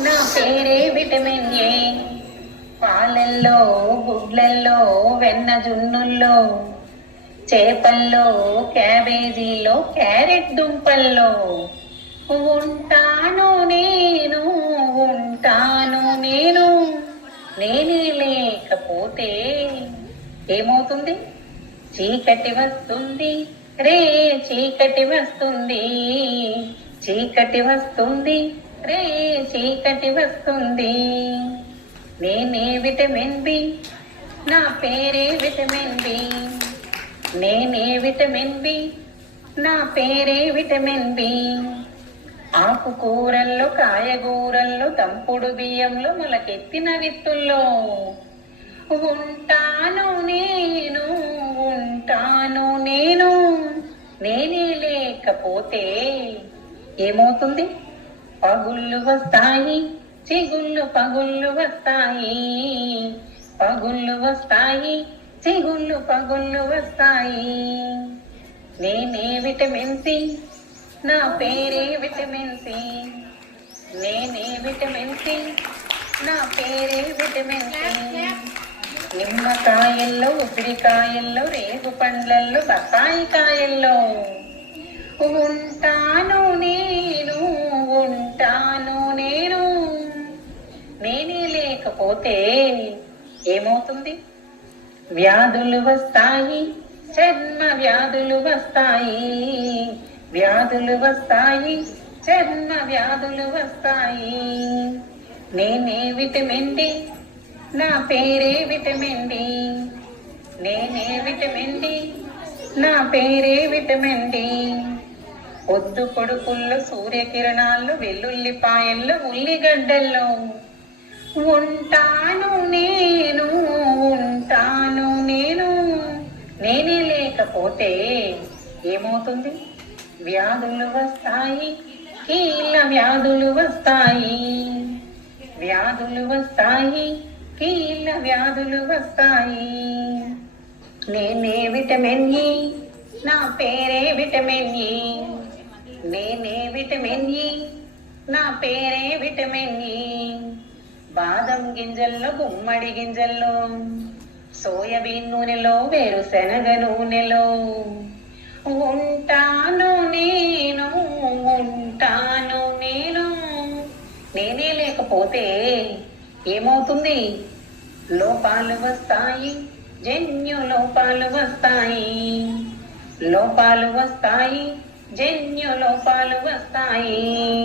నా పేరే vitamin A. పాలల్లో, గుడ్లల్లో, వెన్న జున్నుల్లో, చేపల్లో, క్యాబేజీలో, క్యారెట్ దుంపల్లో ఉంటాను నేను, ఉంటాను నేను. నేనే లేకపోతే ఏమవుతుంది? చీకటి వస్తుంది రే, చీకటి వస్తుంది, చీకటి వస్తుంది రే, చీకటి వస్తుంది. నేనే విటమిన్ బి, నా పేరే విటమిన్ బి. నేనే విటమిన్ బి, నా పేరే విటమిన్ బి. ఆకుకూరల్లో, కాయగూరల్లో, దంపుడు బియ్యంలో, మొలకెత్తిన విత్తుల్లో ఉంటాను నేను, ఉంటాను నేను. నేనే లేకపోతే ఏమవుతుంది? పగుళ్ళు వస్తాయి, చిగుళ్ళు పగుళ్ళు వస్తాయి, పగుళ్ళు వస్తాయి, చిగుళ్ళు పగుళ్ళు వస్తాయి. నేనే విటమిన్ సి, నా పేరే విటమిన్ సి. నేనే విటమిన్ సి, నా పేరే విటమిన్ సి. నిమ్మకాయల్లో, ఉసిరికాయల్లో, రేగు పండ్లల్లో, బత్తాయి కాయల్లో ఉంటాను నేను, ఉంటాను నేను. నేనే లేకపోతే ఏమవుతుంది? వ్యాధులు వస్తాయి, చర్మ వ్యాధులు వస్తాయి, వ్యాధులు వస్తాయి, చర్మ వ్యాధులు వస్తాయి. నేనే విటమిన్ డి, నా పేరే విటమిన్ డి. నేనే విటమిన్ డి, నా పేరే విటమిన్ డి. పొద్దు పొడుపుల్లో, సూర్యకిరణాల్లో, వెల్లుల్లిపాయల్లో, ఉల్లిగడ్డల్లో ఉంటాను నేను, ఉంటాను నేను. నేనే లేకపోతే ఏమవుతుంది? వ్యాధులు వస్తాయి, కీళ్ళ వ్యాధులు వస్తాయి, వ్యాధులు వస్తాయి, కీళ్ళ వ్యాధులు వస్తాయి. నేనే విటమిన్ ఇ, నా పేరే విటమిన్ ఇ. నేనే విటమిన్ ఇ, నా పేరే విటమిన్ ఇ. బాదం గింజల్లో, గుమ్మడి గింజల్లో, సోయాబీన్ నూనెలో, వేరుశనగ నూనెలో ఉంటాను నేను, ఉంటాను నేను. నేనే లేకపోతే ఏమవుతుంది? లోపాలు వస్తాయి, జన్యు లోపాలు వస్తాయి, లోపాలు వస్తాయి, జన్యు లోపాలు వస్తాయి.